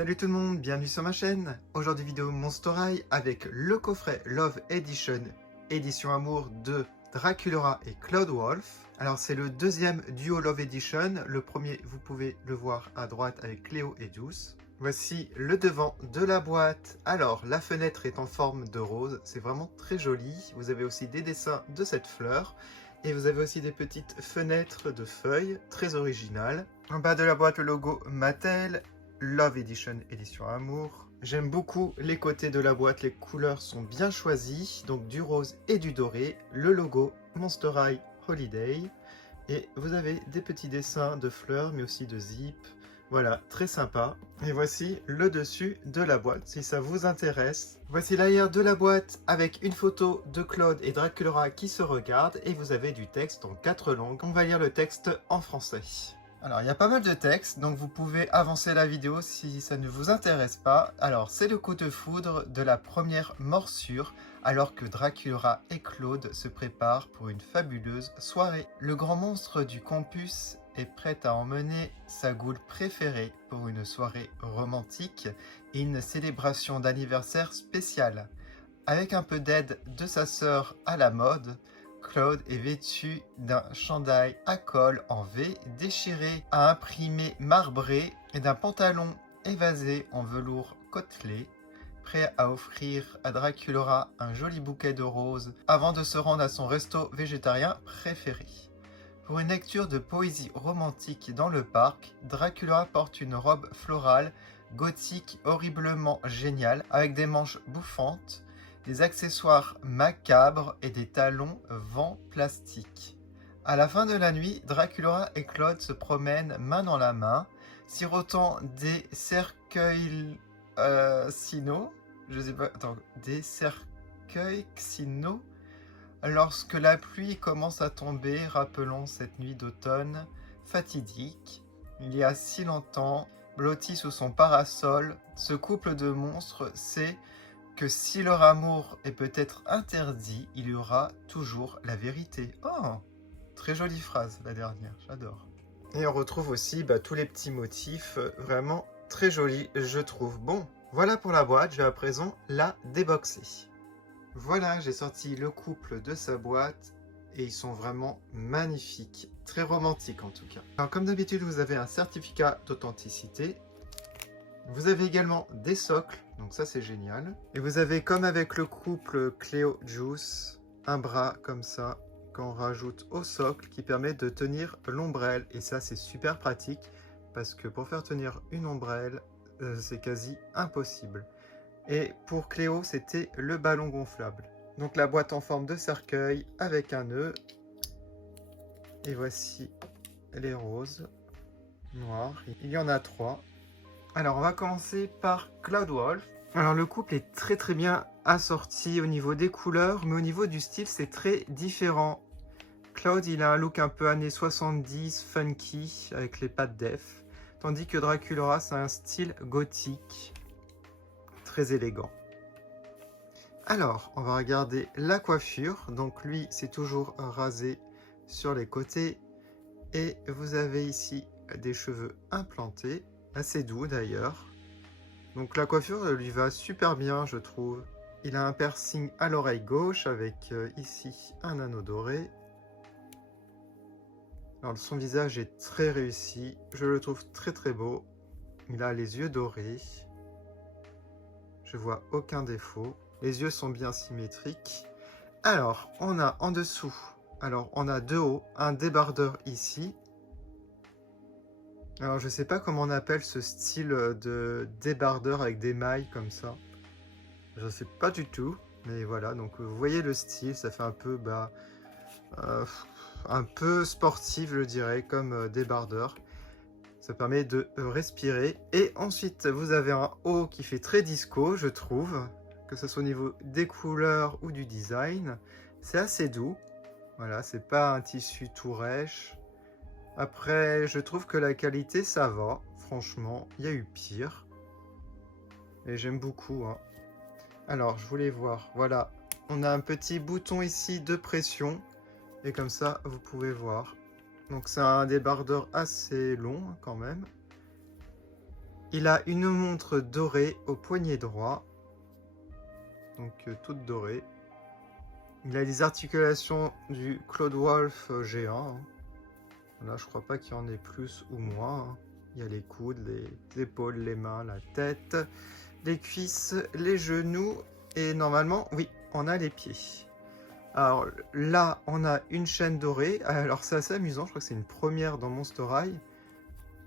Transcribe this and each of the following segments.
Salut tout le monde, bienvenue sur ma chaîne. Aujourd'hui vidéo Monster High avec le coffret Love Edition, édition amour de Draculaura et Cloud Wolf. Alors c'est le deuxième duo Love Edition, le premier vous pouvez le voir à droite avec Cléo et Juice. Voici le devant de la boîte. Alors la fenêtre est en forme de rose, c'est vraiment très joli. Vous avez aussi des dessins de cette fleur. Et vous avez aussi des petites fenêtres de feuilles, très originales. En bas de la boîte, le logo Mattel, Love Edition, édition amour. J'aime beaucoup les côtés de la boîte, les couleurs sont bien choisies, donc du rose et du doré. Le logo Monster High Holiday. Et vous avez des petits dessins de fleurs, mais aussi de zip. Voilà, très sympa. Et voici le dessus de la boîte, si ça vous intéresse. Voici l'arrière de la boîte avec une photo de Claude et Draculaura qui se regardent. Et vous avez du texte en 4 langues. On va lire le texte en français. Alors, il y a pas mal de texte, donc vous pouvez avancer la vidéo si ça ne vous intéresse pas. Alors, c'est le coup de foudre de la première morsure, alors que Draculaura et Claude se préparent pour une fabuleuse soirée. Le grand monstre du campus est prêt à emmener sa goule préférée pour une soirée romantique et une célébration d'anniversaire spéciale. Avec un peu d'aide de sa sœur à la mode, Claude est vêtu d'un chandail à col en V déchiré à imprimé marbré et d'un pantalon évasé en velours côtelé, prêt à offrir à Draculaura un joli bouquet de roses avant de se rendre à son resto végétarien préféré. Pour une lecture de poésie romantique dans le parc, Draculaura porte une robe florale gothique horriblement géniale avec des manches bouffantes, des accessoires macabres et des talons vent plastique. À la fin de la nuit, Draculaura et Claude se promènent main dans la main, sirotant des cercueils des cercueils xino. Lorsque la pluie commence à tomber, rappelant cette nuit d'automne fatidique, il y a si longtemps, blotti sous son parasol, ce couple de monstres sait que si leur amour est peut-être interdit, il y aura toujours la vérité. Oh, très jolie phrase, la dernière, j'adore. Et on retrouve aussi tous les petits motifs, vraiment très jolis, je trouve. Bon, voilà pour la boîte, je vais à présent la déboxer. Voilà, j'ai sorti le couple de sa boîte et ils sont vraiment magnifiques, très romantiques en tout cas. Alors comme d'habitude, vous avez un certificat d'authenticité. Vous avez également des socles, donc ça c'est génial. Et vous avez, comme avec le couple Cléo Juice, un bras comme ça qu'on rajoute au socle qui permet de tenir l'ombrelle. Et ça c'est super pratique parce que pour faire tenir une ombrelle, c'est quasi impossible. Et pour Cléo, c'était le ballon gonflable. Donc la boîte en forme de cercueil avec un nœud. Et voici les roses, noires. Il y en a 3. Alors on va commencer par Cloud Wolf. Alors le couple est très bien assorti au niveau des couleurs, mais au niveau du style c'est très différent. Cloud il a un look un peu années 70, funky, avec les pattes def. Tandis que Draculaura c'est un style gothique, très élégant. Alors on va regarder la coiffure. Donc lui c'est toujours rasé sur les côtés. Et vous avez ici des cheveux implantés. Assez doux d'ailleurs. Donc la coiffure lui va super bien je trouve. Il a un piercing à l'oreille gauche avec ici un anneau doré. Alors son visage est très réussi. Je le trouve très beau. Il a les yeux dorés. Je vois aucun défaut. Les yeux sont bien symétriques. Alors on a en dessous. Alors on a de haut un débardeur ici. Alors je sais pas comment on appelle ce style de débardeur avec des mailles comme ça. Je sais pas du tout, mais voilà. Donc vous voyez le style, ça fait un peu sportif je dirais, comme débardeur. Ça permet de respirer. Et ensuite vous avez un haut qui fait très disco je trouve, que ce soit au niveau des couleurs ou du design. C'est assez doux. Voilà, c'est pas un tissu tout rêche. Après, je trouve que la qualité, ça va. Franchement, il y a eu pire. Et j'aime beaucoup. Hein. Alors, je voulais voir. Voilà. On a un petit bouton ici de pression. Et comme ça, vous pouvez voir. Donc, c'est un débardeur assez long, quand même. Il a une montre dorée au poignet droit. Donc toute dorée. Il a les articulations du Claude Wolf géant. Là, je crois pas qu'il y en ait plus ou moins. Il y a les coudes, les épaules, les mains, la tête, les cuisses, les genoux. Et normalement, oui, on a les pieds. Alors là, on a une chaîne dorée. Alors c'est assez amusant, je crois que c'est une première dans Monster High.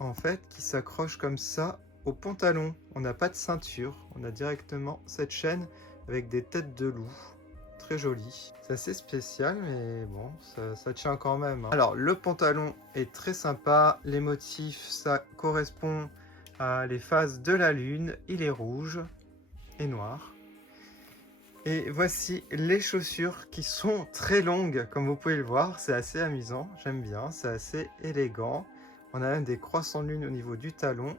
En fait, qui s'accroche comme ça au pantalon. On n'a pas de ceinture. On a directement cette chaîne avec des têtes de loup. Très joli. C'est assez spécial, mais bon, ça tient quand même. Alors, le pantalon est très sympa. Les motifs, ça correspond à les phases de la lune. Il est rouge et noir. Et voici les chaussures qui sont très longues, comme vous pouvez le voir. C'est assez amusant, j'aime bien, c'est assez élégant. On a même des croissants de lune au niveau du talon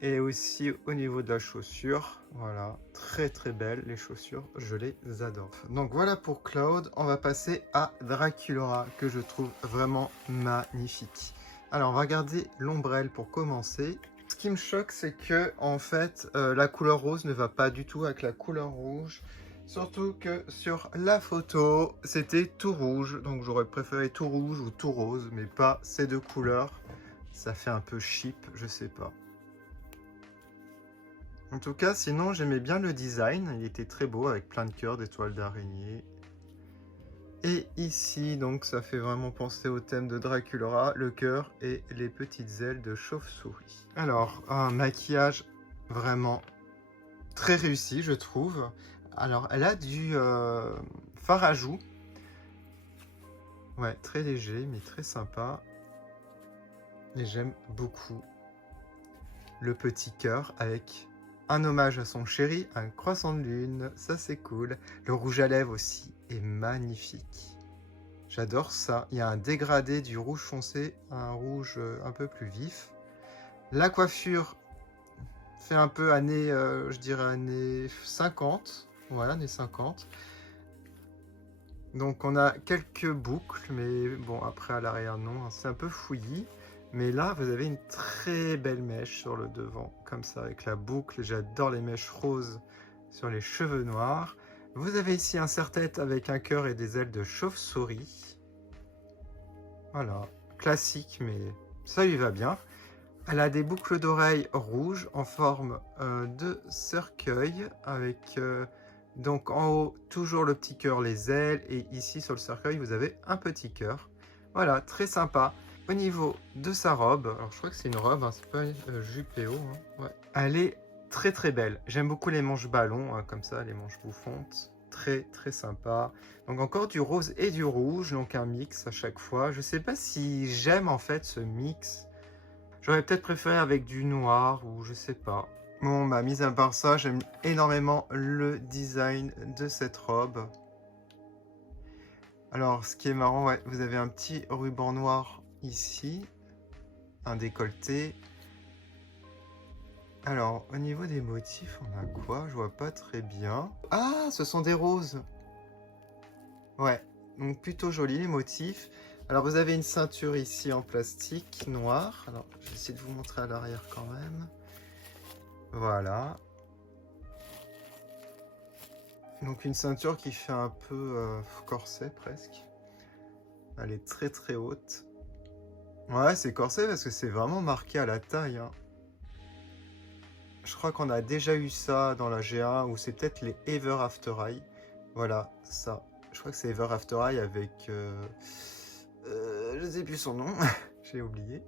et aussi au niveau de la chaussure. Voilà, très très belles les chaussures, je les adore. Donc voilà pour Cloud, on va passer à Draculaura que je trouve vraiment magnifique. Alors on va regarder l'ombrelle pour commencer. Ce qui me choque, c'est que en fait la couleur rose ne va pas du tout avec la couleur rouge. Surtout que sur la photo, c'était tout rouge. Donc j'aurais préféré tout rouge ou tout rose, mais pas ces deux couleurs. Ça fait un peu cheap, je sais pas. En tout cas, sinon, j'aimais bien le design. Il était très beau avec plein de cœurs, d'étoiles d'araignée. Et ici, donc, ça fait vraiment penser au thème de Draculaura, le cœur et les petites ailes de chauve-souris. Alors, un maquillage vraiment très réussi, je trouve. Alors, elle a du fard à joues. Ouais, très léger, mais très sympa. Et j'aime beaucoup le petit cœur avec un hommage à son chéri, un croissant de lune. Ça, c'est cool. Le rouge à lèvres aussi est magnifique. J'adore ça. Il y a un dégradé du rouge foncé à un rouge un peu plus vif. La coiffure fait un peu années, je dirais années 50. Voilà, années 50. Donc on a quelques boucles, mais bon, après à l'arrière, non. C'est un peu fouillis. Mais là, vous avez une très belle mèche sur le devant, comme ça, avec la boucle. J'adore les mèches roses sur les cheveux noirs. Vous avez ici un serre-tête avec un cœur et des ailes de chauve-souris. Voilà, classique, mais ça lui va bien. Elle a des boucles d'oreilles rouges en forme de cercueil, avec donc en haut toujours le petit cœur, les ailes, et ici sur le cercueil vous avez un petit cœur. Voilà, très sympa. Au niveau de sa robe, alors je crois que c'est une robe, hein, c'est pas une jupe et haut, hein, ouais. Elle est très très belle. J'aime beaucoup les manches ballons, hein, comme ça, les manches bouffantes. Très très sympa. Donc encore du rose et du rouge, donc un mix à chaque fois. Je sais pas si j'aime en fait ce mix. J'aurais peut-être préféré avec du noir ou je sais pas. Bon, bah mis à part ça, j'aime énormément le design de cette robe. Alors, ce qui est marrant, ouais, vous avez un petit ruban noir ici, un décolleté. Alors, au niveau des motifs, on a quoi? Je vois pas très bien. Ah, ce sont des roses. Ouais, donc plutôt joli les motifs. Alors, vous avez une ceinture ici en plastique noir. Alors, je vais essayer de vous montrer à l'arrière quand même. Voilà. Donc, une ceinture qui fait un peu corset presque. Elle est très très haute. Ouais, c'est corset parce que c'est vraiment marqué à la taille, hein. Je crois qu'on a déjà eu ça dans la G1 ou c'est peut-être les Ever After Eye. Voilà, ça. Je crois que c'est Ever After Eye avec... je sais plus son nom, j'ai oublié.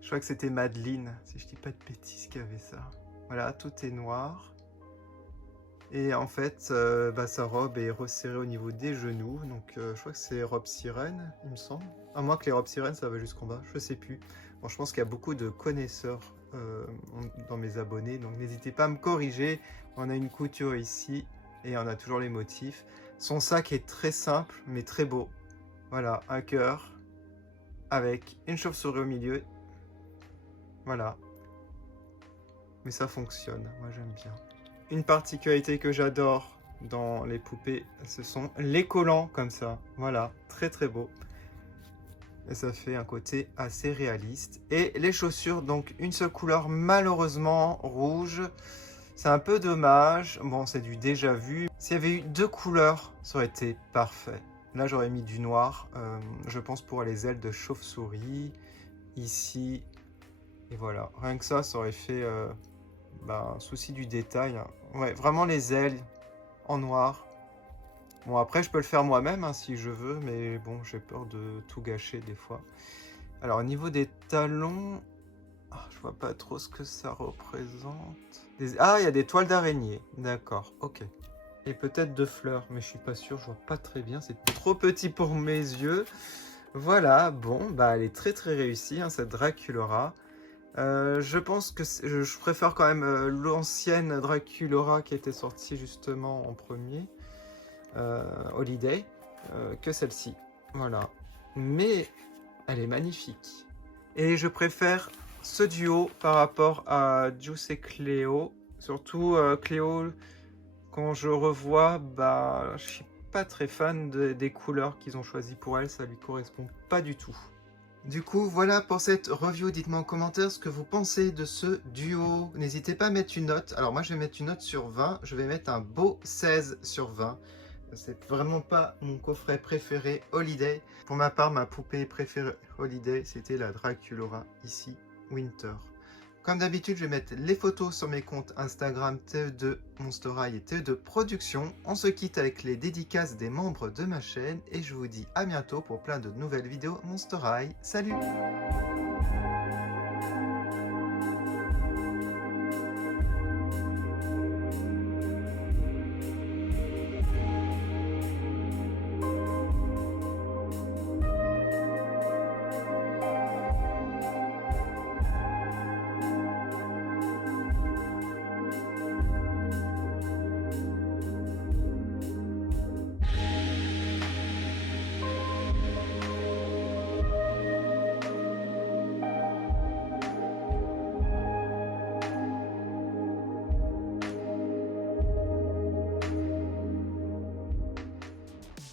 Je crois que c'était Madeline, si je dis pas de bêtises, qui avait ça. Voilà, tout est noir. Et en fait, sa robe est resserrée au niveau des genoux. Donc je crois que c'est robe sirène, il me semble. À moins que les robes sirènes, ça va jusqu'en bas, je sais plus. Bon, je pense qu'il y a beaucoup de connaisseurs dans mes abonnés. Donc n'hésitez pas à me corriger. On a une couture ici et on a toujours les motifs. Son sac est très simple, mais très beau. Voilà, un cœur avec une chauve-souris au milieu. Voilà. Mais ça fonctionne, moi j'aime bien. Une particularité que j'adore dans les poupées, ce sont les collants comme ça. Voilà, très très beau. Et ça fait un côté assez réaliste. Et les chaussures, donc une seule couleur, malheureusement rouge. C'est un peu dommage. Bon, c'est du déjà vu. S'il y avait eu 2 couleurs, ça aurait été parfait. Là, j'aurais mis du noir, je pense, pour les ailes de chauve-souris. Ici, et voilà. Rien que ça aurait fait un souci du détail, hein. Ouais, vraiment les ailes en noir. Bon, après, je peux le faire moi-même hein, si je veux, mais bon, j'ai peur de tout gâcher des fois. Alors, au niveau des talons, je vois pas trop ce que ça représente. Ah, il y a des toiles d'araignée. D'accord, ok. Et peut-être de fleurs, mais je suis pas sûr, je vois pas très bien. C'est trop petit pour mes yeux. Voilà, bon, bah elle est très très réussie, hein, cette Draculaura. Je pense que je préfère quand même l'ancienne Draculaura qui était sortie justement en premier. Holiday que celle-ci, voilà, mais elle est magnifique et je préfère ce duo par rapport à Juice et Cléo, surtout Cléo, quand je revois, je suis pas très fan des couleurs qu'ils ont choisi pour elle, ça lui correspond pas du tout. Du coup, voilà pour cette review. Dites-moi en commentaire ce que vous pensez de ce duo. N'hésitez pas à mettre une note. Alors moi, je vais mettre une note sur 20. Je vais mettre un beau 16 sur 20. C'est vraiment pas mon coffret préféré Holiday. Pour ma part, ma poupée préférée Holiday, c'était la Draculaura, ici, Winter. Comme d'habitude, je vais mettre les photos sur mes comptes Instagram TE2 Monster High et TE2 Production. On se quitte avec les dédicaces des membres de ma chaîne et je vous dis à bientôt pour plein de nouvelles vidéos Monster High. Salut!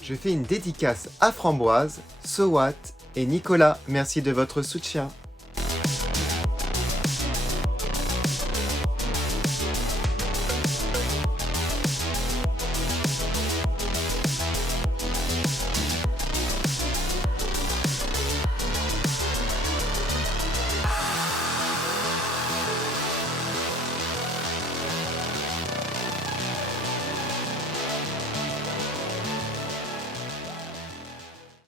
Je fais une dédicace à Framboise, Sowat et Nicolas. Merci de votre soutien.